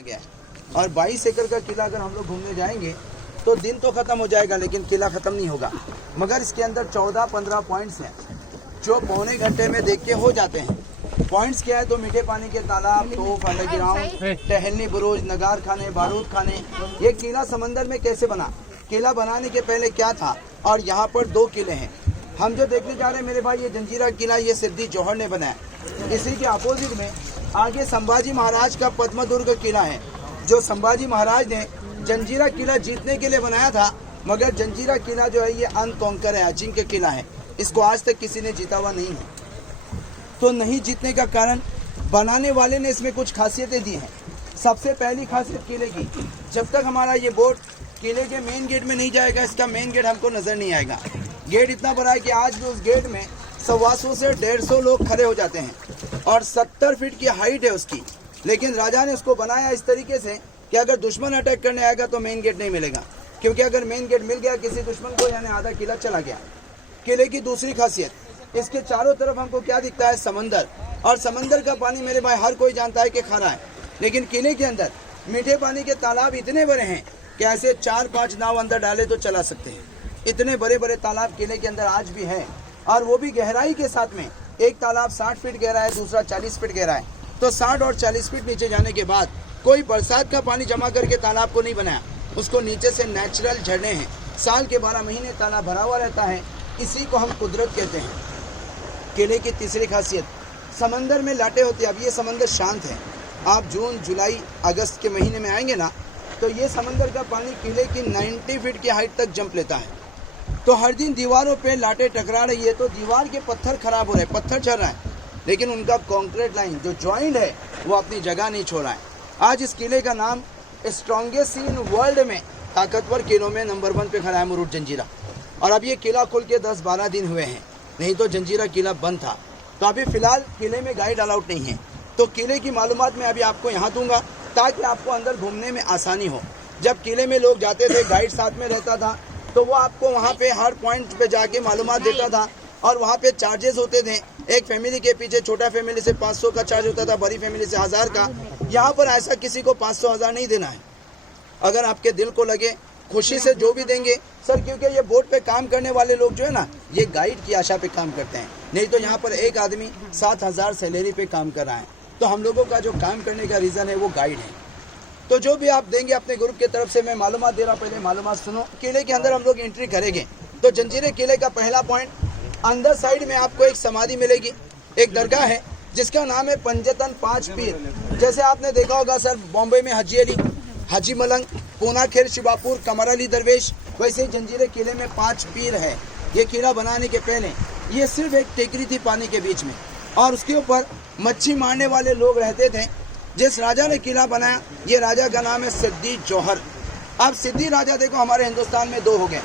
गया है। और 22 एकड़ का किला अगर हम लोग घूमने जाएंगे तो दिन तो खत्म हो जाएगा लेकिन किला खत्म नहीं होगा। मगर इसके अंदर 14-15 पॉइंट्स हैं जो पौने घंटे में देख के हो जाते हैं। पॉइंट्स क्या है तो मीठे पानी के तालाब, तोफ, अंडरग्राउंड, टहलनी बुरुज, नगार खाने, बारूद खाने। ये किला समंदर में कैसे बना, किला बनाने के पहले क्या था, और यहाँ पर 2 किले हैं हम जो देखने जा रहे हैं मेरे भाई। ये जंजीरा किला ये सिद्दी जौहर ने बनाया। इसी के अपोजिट में आगे संभाजी महाराज का पद्मदुर्ग किला है जो संभाजी महाराज ने जंजीरा किला जीतने के लिए बनाया था। मगर जंजीरा किला जो है ये अनकॉन्कर है, अजिंक्य किला है। इसको आज तक किसी ने जीता हुआ नहीं है। तो नहीं जीतने का कारण बनाने वाले ने इसमें कुछ खासियतें दी हैं। सबसे पहली खासियत किले की, जब तक हमारा ये बोट किले के मेन गेट में नहीं जाएगा इसका मेन गेट हमको नजर नहीं आएगा। गेट इतना बड़ा है कि आज भी उस गेट में 125 से 150 लोग खड़े हो जाते हैं और 70 फीट की हाइट है उसकी। लेकिन राजा ने उसको बनाया इस तरीके से कि अगर दुश्मन अटैक करने आएगा तो मेन गेट नहीं मिलेगा, क्योंकि अगर मेन गेट मिल गया किसी दुश्मन को यानी आधा किला चला गया। किले की दूसरी खासियत, इसके चारों तरफ हमको क्या दिखता है, समंदर। और समंदर का पानी मेरे भाई हर कोई जानता है कि खारा है, लेकिन किले के अंदर मीठे पानी के तालाब इतने बड़े हैं कि ऐसे 4-5 नाव अंदर डाले तो चला सकते हैं। इतने बड़े बड़े तालाब किले के अंदर आज भी हैं, और वो भी गहराई के साथ में। एक तालाब 60 फीट गहरा है, दूसरा 40 फीट गहरा है। तो 60 और 40 फीट नीचे जाने के बाद कोई बरसात का पानी जमा करके तालाब को नहीं बनाया, उसको नीचे से नेचुरल झरने हैं। साल के 12 महीने तालाब भरा हुआ रहता है, इसी को हम कुदरत कहते हैं। किले की तीसरी खासियत, समंदर में लाटे होती है। अब ये समंदर शांत है। आप जून, जुलाई, अगस्त के महीने में आएंगे ना तो ये समंदर का पानी किले की 90 फीट की हाइट तक जंप लेता है। तो हर दिन दीवारों पे लाटे टकरा रही है, तो दीवार के पत्थर खराब हो रहे हैं, पत्थर चल रहा है, लेकिन उनका कंक्रीट लाइन जो जॉइंट है वो अपनी जगह नहीं छोड़ रहा है। आज इस किले का नाम स्ट्रॉन्गेस्ट इन वर्ल्ड में, ताकतवर किलों में नंबर 1 पे खड़ा है मुरुड जंजीरा। और अब ये किला खुल के 10-12 दिन हुए हैं, नहीं तो जंजीरा किला बंद था। तो अभी फिलहाल किले में गाइड अलाउड नहीं है। तो किले की मालूमात मैं अभी आपको यहाँ दूंगा ताकि आपको अंदर घूमने में आसानी हो। जब किले में लोग जाते थे गाइड साथ में रहता था, तो वो आपको वहाँ पे हर पॉइंट पे जाके मालूमात देता था। और वहाँ पे चार्जेस होते थे। एक फैमिली के पीछे, छोटा फैमिली से 500 का चार्ज होता था, बड़ी फैमिली से 1000 का। यहाँ पर ऐसा किसी को 500-1000 नहीं देना है। अगर आपके दिल को लगे, खुशी से जो भी देंगे सर, क्योंकि ये बोट पे काम करने वाले लोग जो है ना, ये गाइड की आशा पे काम करते हैं। नहीं तो यहाँ पर एक आदमी 7000 सैलरी पे काम कर रहा है। तो हम लोगों का जो काम करने का रीज़न है वो गाइड है। तो जो भी आप देंगे अपने ग्रुप की तरफ से, मैं मालूमात दे रहा हूँ, पहले मालूमात सुनो। किले के अंदर हम लोग एंट्री करेंगे तो जंजीरे किले का पहला पॉइंट, अंदर साइड में आपको एक समाधि मिलेगी, एक दरगाह है जिसका नाम है पंजतन 5 पीर। जैसे आपने देखा होगा सर बॉम्बे में हाजी अली, हाजी मलंग, पूना खेर शिवापुर, कमर अली दरवेश, वैसे ही जंजीरे किले में 5 पीर है। ये किला बनाने के पहले ये सिर्फ एक टेकरी थी पानी के बीच में, और उसके ऊपर मच्छी मारने वाले लोग रहते थे। जिस राजा ने किला बनाया, ये राजा का नाम है सिद्दी जौहर। अब सिद्दी राजा देखो हमारे हिंदुस्तान में 2 हो गए।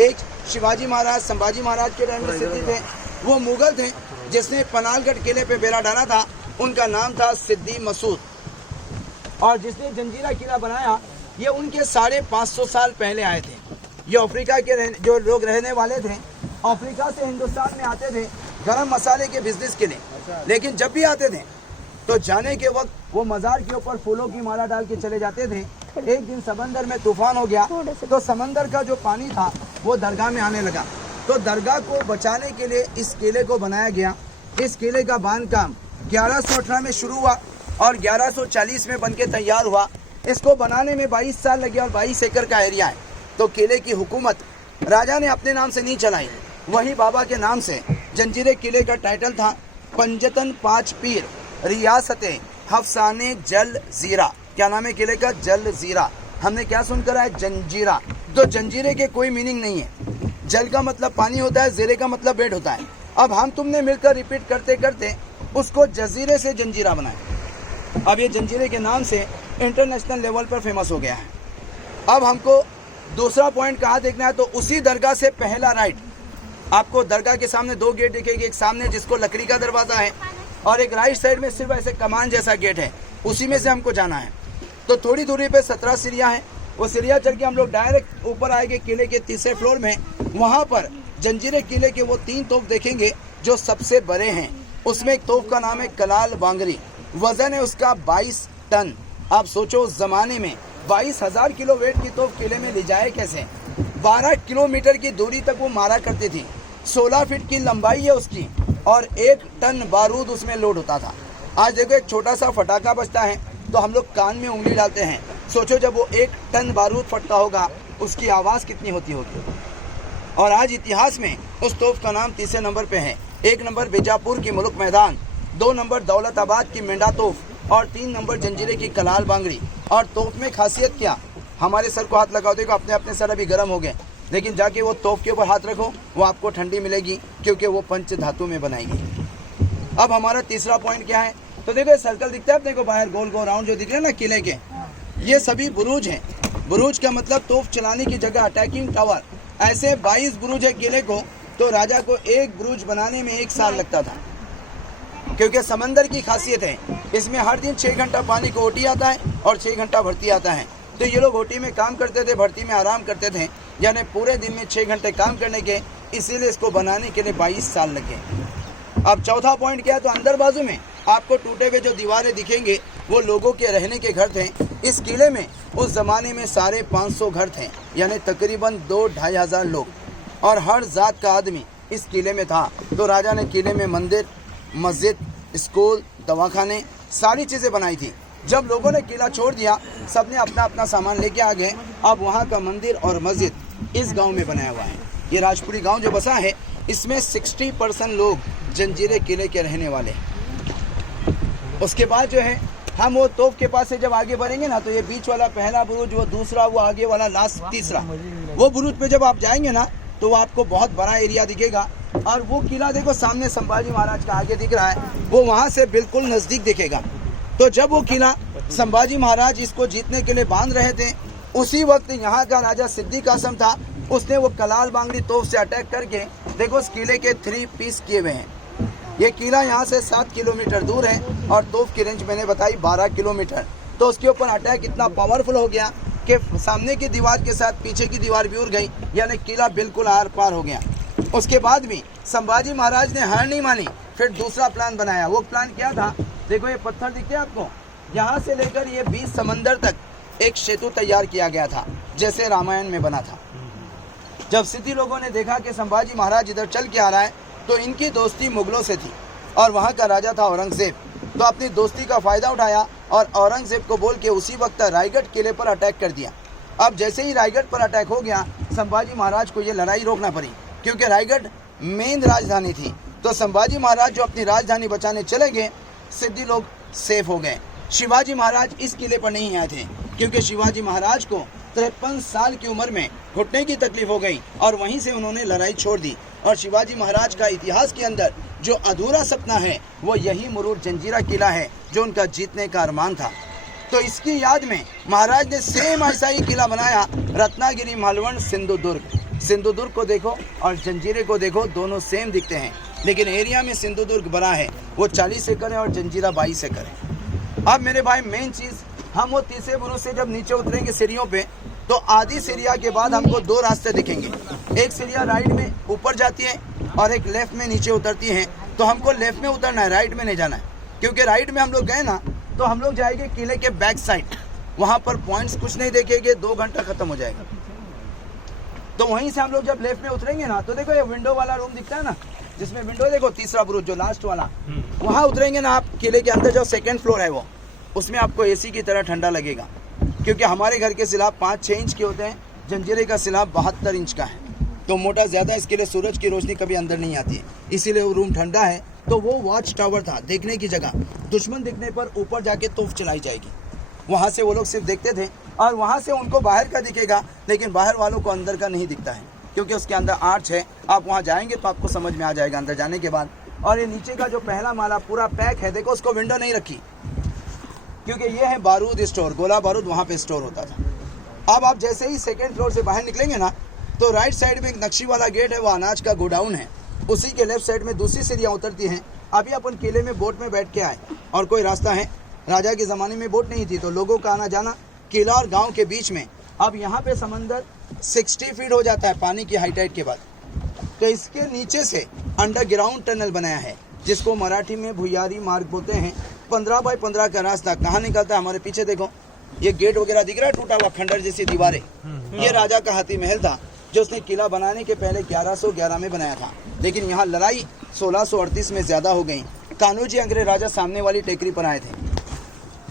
एक शिवाजी महाराज, संभाजी महाराज के टाइम में सिद्दी थे, वो मुगल थे जिसने पनालगढ़ किले पे बेड़ा डाला था, उनका नाम था सिद्दी मसूद। और जिसने जंजीरा किला बनाया ये उनके 550 साल पहले आए थे। ये अफ्रीका के जो लोग रहने वाले थे, अफ्रीका से हिंदुस्तान में आते थे गरम मसाले के बिजनेस के लिए। लेकिन जब भी आते थे तो जाने के वक्त वो मज़ार के ऊपर फूलों की माला डाल के चले जाते थे। एक दिन समंदर में तूफान हो गया तो समंदर का जो पानी था वो दरगाह में आने लगा। तो दरगाह को बचाने के लिए इस किले को बनाया गया। इस किले का बांधकाम 1118 में शुरू हुआ और 1140 में बनके तैयार हुआ। इसको बनाने में 22 साल लगे और 22 एकड़ का एरिया है। तो किले की हुकूमत राजा ने अपने नाम से नहीं चलाई, वही बाबा के नाम से। जंजीरे किले का टाइटल था पंजतन 5 पीर रियासतें हफसाने जल जीरा। क्या नाम है किले का? जल जीरा। हमने क्या सुनकर है? जंजीरा। तो जंजीरे के कोई मीनिंग नहीं है। जल का मतलब पानी होता है, जीरे का मतलब बेड होता है। अब हम तुमने मिलकर रिपीट करते करते उसको जजीरे से जंजीरा बनाए। अब ये जंजीरे के नाम से इंटरनेशनल लेवल पर फेमस हो गया है। अब हमको दूसरा पॉइंट कहाँ देखना है, तो उसी दरगाह से पहला राइट। आपको दरगाह के सामने 2 गेट दिखेगी, एक सामने जिसको लकड़ी का दरवाज़ा है और एक राइट साइड में सिर्फ ऐसे कमान जैसा गेट है, उसी में से हमको जाना है। तो थोड़ी दूरी पे 17 सीढ़ियाँ हैं। वो सीढ़ियाँ चढ़ के हम लोग डायरेक्ट ऊपर आएंगे किले के 3रे फ्लोर में। वहाँ पर जंजीरे किले के वो 3 तोप देखेंगे जो सबसे बड़े हैं। उसमें एक तोप का नाम है कलाल बांगरी, वजन है उसका 22 टन। आप सोचो उस जमाने में 22,000 किलो वेट की तोप किले में ले जाए कैसे। 12 किलोमीटर की दूरी तक वो मारा करती थी। 16 फीट की लंबाई है उसकी और 1 टन बारूद उसमें लोड होता था। आज देखो एक छोटा सा फटाका बजता है तो हम लोग कान में उंगली डालते हैं। सोचो जब वो 1 टन बारूद फटता होगा उसकी आवाज़ कितनी होती होगी। और आज इतिहास में उस तोप का नाम तीसरे नंबर पे है। 1 नंबर बीजापुर की मुल्क मैदान, 2 नंबर दौलताबाद की मेंढा तोप और 3 नंबर जंजीरे की कलाल बांगड़ी। और तोप में खासियत क्या, हमारे सर को हाथ लगाओ, देखो अपने अपने सर अभी गर्म हो गए, लेकिन जाके वो तोप के ऊपर हाथ रखो, वो आपको ठंडी मिलेगी क्योंकि वो पंच धातु में बनाई गई। अब हमारा तीसरा पॉइंट क्या है, तो देखो ये सर्कल दिखता है अपने को बाहर, गोल गोल राउंड जो दिख रहे हैं ना किले के, ये सभी बुरुज हैं। बुरुज का मतलब तोप चलाने की जगह, अटैकिंग टावर। ऐसे 22 बुरुज है किले को, तो राजा को एक बुरुज बनाने में 1 साल लगता था। क्योंकि समंदर की खासियत है, इसमें हर दिन 6 घंटा पानी को ओटी आता है और 6 घंटा भर्ती आता है। तो ये लोग ओटी में काम करते थे, भर्ती में आराम करते थे, यानी पूरे दिन में 6 घंटे काम करने के, इसीलिए इसको बनाने के लिए 22 साल लगे। अब चौथा पॉइंट क्या है, तो अंदर बाजू में आपको टूटे हुए जो दीवारें दिखेंगे वो लोगों के रहने के घर थे। इस किले में उस ज़माने में 550 घर थे, यानी तकरीबन 2-2.5 हज़ार लोग, और हर जात का आदमी इस किले में था। तो राजा ने किले में मंदिर, मस्जिद, स्कूल, दवाखाने, सारी चीज़ें बनाई थी। जब लोगों ने किला छोड़ दिया, सबने अपना अपना सामान लेके आ गए। अब वहाँ का मंदिर और मस्जिद इस गांव में बनाया हुआ है। ये राजपुरी गांव जो बसा है, इसमें 60% लोग जंजीरे किले के रहने वाले हैं। उसके बाद जो है, हम वो तोप के पास से जब आगे बढ़ेंगे ना, तो ये बीच वाला पहला बुरुज, वो दूसरा, वो आगे वाला लास्ट तीसरा, वो बुरुज पे जब आप जाएंगे ना तो वो आपको बहुत बड़ा एरिया दिखेगा। और वो किला देखो सामने संभाजी महाराज का आगे दिख रहा है, वो वहाँ से बिल्कुल नज़दीक दिखेगा। तो जब वो किला संभाजी महाराज इसको जीतने के लिए बांध रहे थे, उसी वक्त यहाँ का राजा सिद्दीक आसम था, उसने वो कलाल बांगड़ी तोप से अटैक करके, देखो उस किले के 3 पीस किए हुए हैं। ये किला यहाँ से 7 किलोमीटर दूर है और तोप की रेंज मैंने बताई 12 किलोमीटर। तो उसके ऊपर अटैक इतना पावरफुल हो गया कि सामने की दीवार के साथ पीछे की दीवार भी उड़ गई, यानी किला बिल्कुल आर पार हो गया। उसके बाद भी संभाजी महाराज ने हार नहीं मानी, फिर दूसरा प्लान बनाया। वो प्लान क्या था, देखो ये पत्थर दिखते हैं आपको, यहाँ से लेकर ये 20 समंदर तक एक सेतु तैयार किया गया था, जैसे रामायण में बना था। जब सिद्धि लोगों ने देखा कि संभाजी महाराज इधर चल के आ रहा है, तो इनकी दोस्ती मुगलों से थी और वहाँ का राजा था औरंगजेब। तो अपनी दोस्ती का फ़ायदा उठाया और औरंगजेब को बोल के उसी वक्त रायगढ़ किले पर अटैक कर दिया। अब जैसे ही रायगढ़ पर अटैक हो गया, संभाजी महाराज को ये लड़ाई रोकना पड़ी, क्योंकि रायगढ़ मेन राजधानी थी। तो संभाजी महाराज जो अपनी राजधानी बचाने चले गए, सिद्धि लोग सेफ हो गए। शिवाजी महाराज इस किले पर नहीं आए थे, क्योंकि शिवाजी महाराज को 53 साल की उम्र में घुटने की तकलीफ हो गई और वहीं से उन्होंने लड़ाई छोड़ दी। और शिवाजी महाराज का इतिहास के अंदर जो अधूरा सपना है, वो यही मुरूर जंजीरा किला है, जो उनका जीतने का अरमान था। तो इसकी याद में महाराज ने सेम ऐसा ही किला बनाया, रत्नागिरी, मालवण, सिंधुदुर्ग। सिंधुदुर्ग को देखो और जंजीरे को देखो, दोनों सेम दिखते हैं, लेकिन एरिया में सिंधुदुर्ग बड़ा है, वो 40 एकड़ है और जंजीरा 22 एकड़ है। अब मेरे भाई मेन चीज़, हम वो तीसरे बुरुज से जब नीचे उतरेंगे सीढ़ियों पे, तो आधी सीढ़िया के बाद हमको 2 रास्ते दिखेंगे। एक सीढ़िया राइट में ऊपर जाती है और एक लेफ्ट में नीचे उतरती है। तो हमको लेफ्ट में उतरना है, राइट में नहीं जाना है, क्योंकि राइट में हम लोग गए ना तो हम लोग जाएंगे किले के बैक साइड, वहाँ पर पॉइंट्स कुछ नहीं देखेंगे, 2 घंटा खत्म हो जाएगा। तो वहीं से हम लोग जब लेफ्ट में उतरेंगे ना, तो देखो ये विंडो वाला रूम दिखता है ना, जिसमें विंडो देखो, तीसरा बुरुज जो लास्ट वाला, वहाँ उतरेंगे ना आप, किले के अंदर जो 2nd फ्लोर है वो, उसमें आपको AC की तरह ठंडा लगेगा। क्योंकि हमारे घर के सिलाब 5-6 इंच के होते हैं, जंजीरे का सिलाब 72 इंच का है, तो मोटा ज़्यादा, इसके लिए सूरज की रोशनी कभी अंदर नहीं आती है, इसीलिए वो रूम ठंडा है। तो वो वॉच टावर था, देखने की जगह। दुश्मन दिखने पर ऊपर जाके तोफ चलाई जाएगी, वहाँ से वो लोग सिर्फ देखते थे और वहाँ से उनको बाहर का दिखेगा, लेकिन बाहर वालों को अंदर का नहीं दिखता है, क्योंकि उसके अंदर आर्च है। आप वहाँ जाएंगे तो आपको समझ में आ जाएगा अंदर जाने के बाद। और ये नीचे का जो पहला माला पूरा पैक है, देखो उसको विंडो नहीं रखी, क्योंकि ये है बारूद स्टोर, गोला बारूद वहाँ पे स्टोर होता था। अब आप जैसे ही 2nd फ्लोर से बाहर निकलेंगे ना, तो राइट साइड में एक नक्शी वाला गेट है, वो अनाज का गोडाउन है। उसी के लेफ्ट साइड में दूसरी सीढ़ियाँ उतरती हैं। अभी अपन किले में बोट में बैठ के आए और कोई रास्ता है, राजा के ज़माने में बोट नहीं थी, तो लोगों का आना जाना किला और गाँव के बीच में। अब यहाँ पे समंदर 60 फीट हो जाता है पानी की हाई टाइड के बाद। तो इसके नीचे से अंडरग्राउंड टनल बनाया है, जिसको मराठी में भुयारी मार्ग बोलते हैं। 15 बाय 15 का रास्ता कहाँ निकलता है? हमारे पीछे देखो, ये गेट वगैरह दिख रहा है, टूटा हुआ खंडर जैसी दीवारें। ये राजा का हाथी महल था जो उसने किला बनाने के पहले 1111 में बनाया था, लेकिन यहाँ लड़ाई 1638 में ज्यादा हो गई। कान्होजी अंग्रेज राजा सामने वाली टेकरी पर आए थे,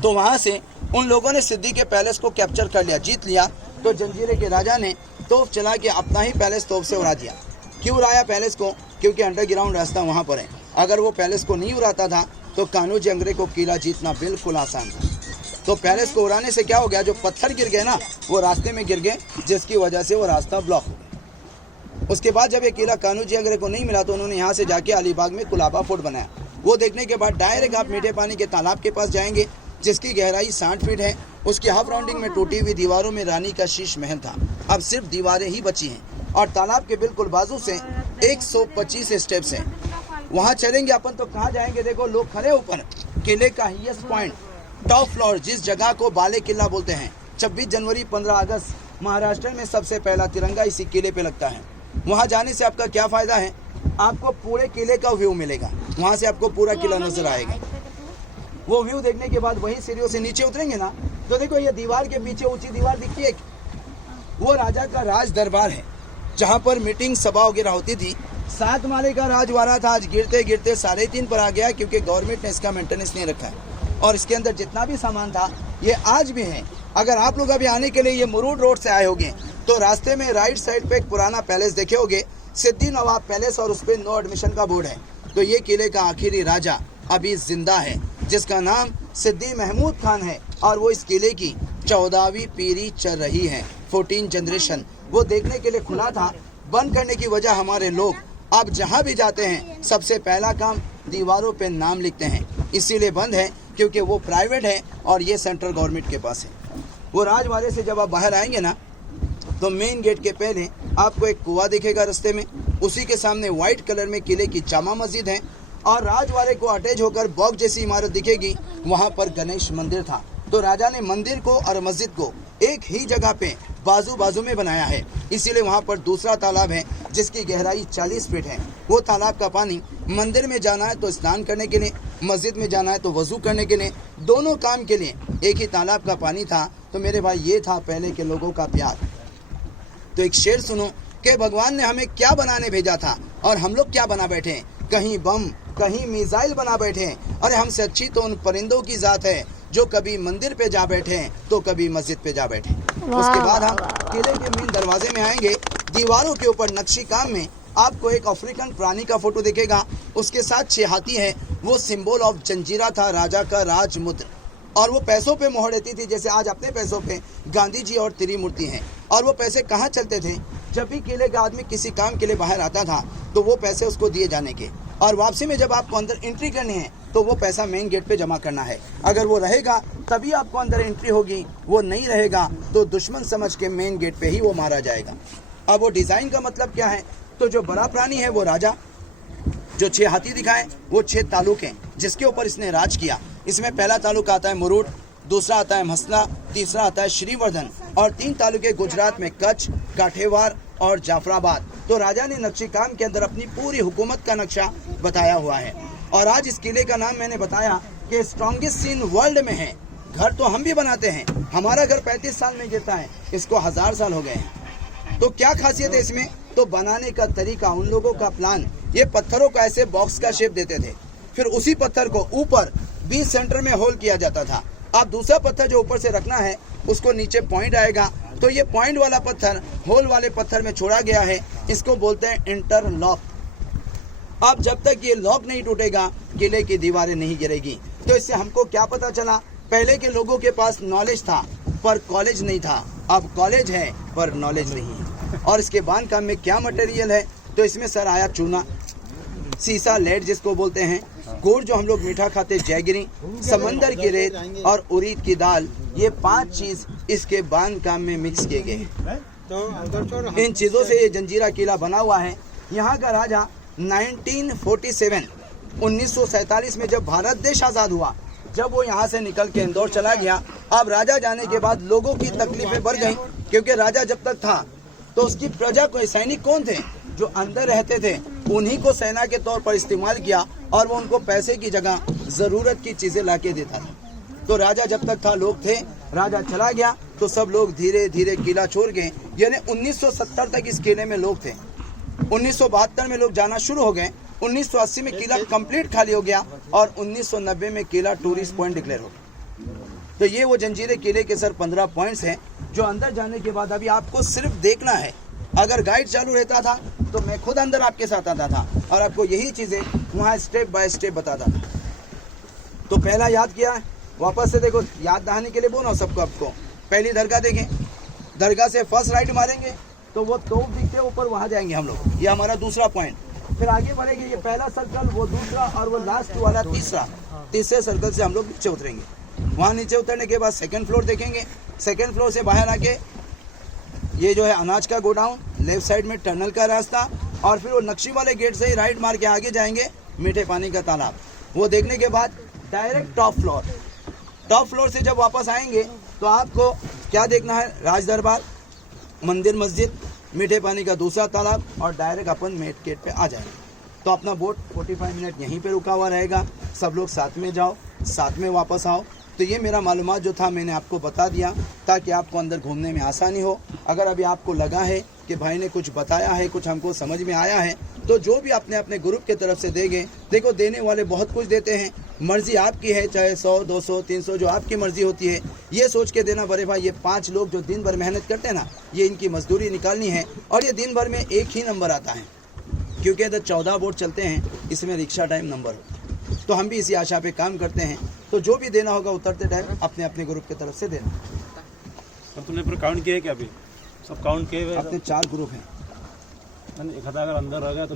तो वहां से उन लोगों ने सिद्दी के पैलेस को कैप्चर कर लिया, जीत लिया। तो जंजीरे के राजा ने तोप चला के अपना ही पैलेस तोप से उड़ा दिया। क्यों उड़ाया पैलेस को? क्योंकि अंडरग्राउंड रास्ता वहां पर है। अगर वो पैलेस को नहीं उड़ाता था तो कान्होजी अंग्रेज को किला जीतना बिल्कुल आसान था। तो पैलेस को उड़ाने से क्या हो गया, जो पत्थर गिर गए ना वो रास्ते में गिर गए, जिसकी वजह से वो रास्ता ब्लॉक हो गया। उसके बाद जब ये किला कान्होजी अंग्रेज को नहीं मिला तो उन्होंने यहाँ से जाके अलीबाग में कुलाबा फोर्ट बनाया। वो देखने के बाद डायरेक्ट आप मीठे पानी के तालाब के पास जाएंगे, जिसकी गहराई 60 फीट है। उसकी हाफ राउंडिंग में टूटी हुई दीवारों में रानी का शीश महल था। अब सिर्फ दीवारें ही बची हैं और तालाब के बिल्कुल बाजू से 125 स्टेप्स हैं। वहाँ चलेंगे अपन तो कहाँ जाएंगे? देखो लोग खड़े ऊपर, किले का हाईएस्ट पॉइंट, टॉप फ्लोर, जिस जगह को बाले किला बोलते हैं। 26 जनवरी 15 अगस्त महाराष्ट्र में सबसे पहला तिरंगा इसी किले पे लगता है। वहाँ जाने से आपका क्या फायदा है? आपको पूरे किले का व्यू मिलेगा, वहाँ से आपको पूरा किला नजर आएगा। वो व्यू देखने के बाद वही सीढ़ियों से नीचे उतरेंगे ना, तो देखो ये दीवार के पीछे ऊंची दीवार दिखती है, वो राजा का राज दरबार है, जहाँ पर मीटिंग सभा वगैरह होती थी। 7 माले का राजवाड़ा था, आज गिरते गिरते 3.5 पर आ गया, क्योंकि गवर्नमेंट ने इसका मेंटेनेंस नहीं रखा है। और इसके अंदर जितना भी सामान था ये आज भी है। अगर आप लोग अभी आने के लिए ये मुरूड रोड से आए होंगे तो रास्ते में राइट साइड पे एक पुराना पैलेस देखे होंगे, सिद्दी नवाब पैलेस, और उस पर नो एडमिशन का बोर्ड है। तो ये किले का आखिरी राजा अभी जिंदा है, जिसका नाम सिद्दी महमूद खान है, और वो इस किले की 14वीं पीढ़ी चल रही है, 14 जनरेशन। वो देखने के लिए खुला था, बंद करने की वजह हमारे लोग अब जहाँ भी जाते हैं सबसे पहला काम दीवारों पे नाम लिखते हैं, इसीलिए बंद है, क्योंकि वो प्राइवेट है और ये सेंट्रल गवर्नमेंट के पास है। वो राजवाड़े से जब आप बाहर आएंगे ना, तो मेन गेट के पहले आपको एक कुआं दिखेगा रास्ते में, उसी के सामने व्हाइट कलर में किले की जामा मस्जिद है, और राजवाड़े को अटैच होकर बॉक्स जैसी इमारत दिखेगी, वहाँ पर गणेश मंदिर था। तो राजा ने मंदिर को और मस्जिद को एक ही जगह पे बाजू बाजू में बनाया है, इसीलिए वहाँ पर दूसरा तालाब है जिसकी गहराई 40 फीट है। वो तालाब का पानी मंदिर में जाना है तो स्नान करने के लिए, मस्जिद में जाना है तो वजू करने के लिए, दोनों काम के लिए एक ही तालाब का पानी था। तो मेरे भाई ये था पहले के लोगों का प्यार। तो एक शेर सुनो कि भगवान ने हमें क्या बनाने भेजा था और हम लोग क्या बना बैठे हैं, कहीं बम कहीं मिसाइल बना बैठे हैं। अरे हमसे अच्छी तो उन परिंदों की जात है जो कभी मंदिर पे जा बैठे हैं तो कभी मस्जिद पे जा बैठे। उसके बाद हम किले के मेन दरवाजे में आएंगे, दीवारों के ऊपर नक्शी काम में आपको एक अफ्रीकन प्राणी का फोटो दिखेगा, उसके साथ 6 हाथी है। वो सिंबल ऑफ जंजीरा था, राजा का राजमुद्र, और वो पैसों पे मोहर रहती थी, जैसे आज अपने पैसों पे गांधी जी और त्रिमूर्ति हैं। और वो पैसे कहाँ चलते थे? जब भी किले का आदमी किसी काम के लिए बाहर आता था तो वो पैसे उसको दिए जाने के, और वापसी में जब आपको अंदर एंट्री करनी है तो वो पैसा मेन गेट पे जमा करना है। अगर वो रहेगा तभी आपको अंदर एंट्री होगी, वो नहीं रहेगा तो दुश्मन समझ के मेन गेट पे ही वो मारा जाएगा। अब वो डिजाइन का मतलब क्या है? तो जो बड़ा प्राणी है वो राजा, जो 6 हाथी दिखाए वो 6 तालुक हैं जिसके ऊपर इसने राज किया। इसमें पहला तालुक आता है मुरूड, दूसरा आता है मसला, तीसरा आता है श्रीवर्धन, और 3 तालुके गुजरात में कच्छ, काठेवार और जाफराबाद। तो राजा ने नक्शी काम के अंदर अपनी पूरी हुकूमत का नक्शा बताया हुआ है। और आज इस किले का नाम मैंने बताया कि स्ट्रॉन्गेस्ट सीन वर्ल्ड में है। घर तो हम भी बनाते हैं, हमारा घर 35 साल में गिरता है, इसको 1000 साल हो गए हैं। तो क्या खासियत है इसमें? तो बनाने का तरीका, उन लोगों का प्लान, ये पत्थरों का ऐसे बॉक्स का शेप देते थे, फिर उसी पत्थर को ऊपर 20 सेंटर में होल किया जाता था। अब दूसरा पत्थर जो ऊपर से रखना है उसको नीचे पॉइंट आएगा, तो ये पॉइंट वाला पत्थर होल वाले पत्थर में छोड़ा गया है, इसको बोलते हैं इंटरलॉक। अब जब तक ये लॉक नहीं टूटेगा किले की दीवारें नहीं गिरेगी। तो इससे हमको क्या पता चला? पहले के लोगों के पास नॉलेज था पर कॉलेज नहीं था, अब कॉलेज है पर नॉलेज नहीं है। और इसके बांध काम में क्या मटेरियल है? तो इसमें सर आया चूना, सीसा, लेड जिसको बोलते हैं, गुड़ जो हम लोग मीठा खाते जैगरी, समंदर की रेत और उड़ीद की दाल, ये 5 चीज इसके बांध काम में मिक्स किए गए हैं। इन चीजों से ये जंजीरा किला बना हुआ है। यहाँ का राजा 1947 में जब भारत देश आजाद हुआ, जब वो यहाँ से निकल के इंदौर चला गया। अब राजा जाने के बाद लोगों की तकलीफें बढ़ गई, क्योंकि राजा जब तक था तो उसकी प्रजा को, सैनिक कौन थे? जो अंदर रहते थे उन्हीं को सेना के तौर पर इस्तेमाल किया और वो उनको पैसे की जगह जरूरत की चीजें लाके देता था। तो राजा जब तक था लोग थे, राजा चला गया तो सब लोग धीरे धीरे किला छोड़ गए। यानी 1970 तक इस किले में लोग थे। 1972 में लोग जाना शुरू हो गए। 1980 में किला कंप्लीट खाली हो गया और 1990 में किला टूरिस्ट पॉइंट डिक्लेयर हो गया। तो ये वो जंजीरे किले के सर 15 पॉइंट्स हैं जो अंदर जाने के बाद अभी आपको सिर्फ देखना है। अगर गाइड चालू रहता था तो मैं खुद अंदर आपके साथ आता था और आपको यही चीजें वहाँ स्टेप बाय स्टेप बताता था। तो पहला याद किया है, वापस से देखो, याद दहाने के लिए बोलो सबको। आपको पहली दरगाह देखें, दरगाह से फर्स्ट राइट मारेंगे तो वो तोप दिखते ऊपर, वहाँ जाएंगे हम लोग। ये हमारा दूसरा पॉइंट। फिर आगे बढ़ेंगे, ये पहला सर्कल, वो दूसरा और वो लास्ट वाला तीसरे सर्कल से हम लोग नीचे उतरेंगे। वहाँ नीचे उतरने के बाद सेकंड फ्लोर देखेंगे। सेकंड फ्लोर से बाहर आके ये जो है अनाज का गोडाउन, लेफ्ट साइड में टनल का रास्ता और फिर वो नक्शी वाले गेट से ही राइट मार के आगे जाएंगे मीठे पानी का तालाब। वो देखने के बाद direct top floor. Top floor से जब वापस आएंगे तो आपको क्या देखना है, राज दरबार, मंदिर, मस्जिद, मीठे पानी का दूसरा तालाब और डायरेक्ट अपन मेन गेट पे आ जाएंगे। तो अपना बोट 45 मिनट यहीं पे रुका हुआ रहेगा। सब लोग साथ में जाओ, साथ में वापस आओ। तो ये मेरा मालूमात जो था मैंने आपको बता दिया ताकि आपको अंदर घूमने में आसानी हो। अगर अभी आपको लगा है कि भाई ने कुछ बताया है, कुछ हमको समझ में आया है, तो जो भी अपने अपने ग्रुप के तरफ से देंगे। देखो, देने वाले बहुत कुछ देते हैं, मर्जी आपकी है, चाहे 100, 200, 300 जो आपकी मर्जी होती है। ये सोच के देना बड़े भाई, ये 5 लोग जो दिन भर मेहनत करते हैं ना, ये इनकी मजदूरी निकालनी है और ये दिन भर में एक ही नंबर आता है, क्योंकि इधर 14 बोट चलते हैं, इसमें रिक्शा टाइम नंबर होता है। तो हम भी इसी आशा पे काम करते हैं। तो जो भी देना होगा उतरते टाइम अपने अपने ग्रुप की तरफ से देना। अब तुमने पूरा काउंट किया है क्या? अभी सब काउंट किए हुए अपने 4 ग्रुप हैं। एक अगर अंदर रह गया तो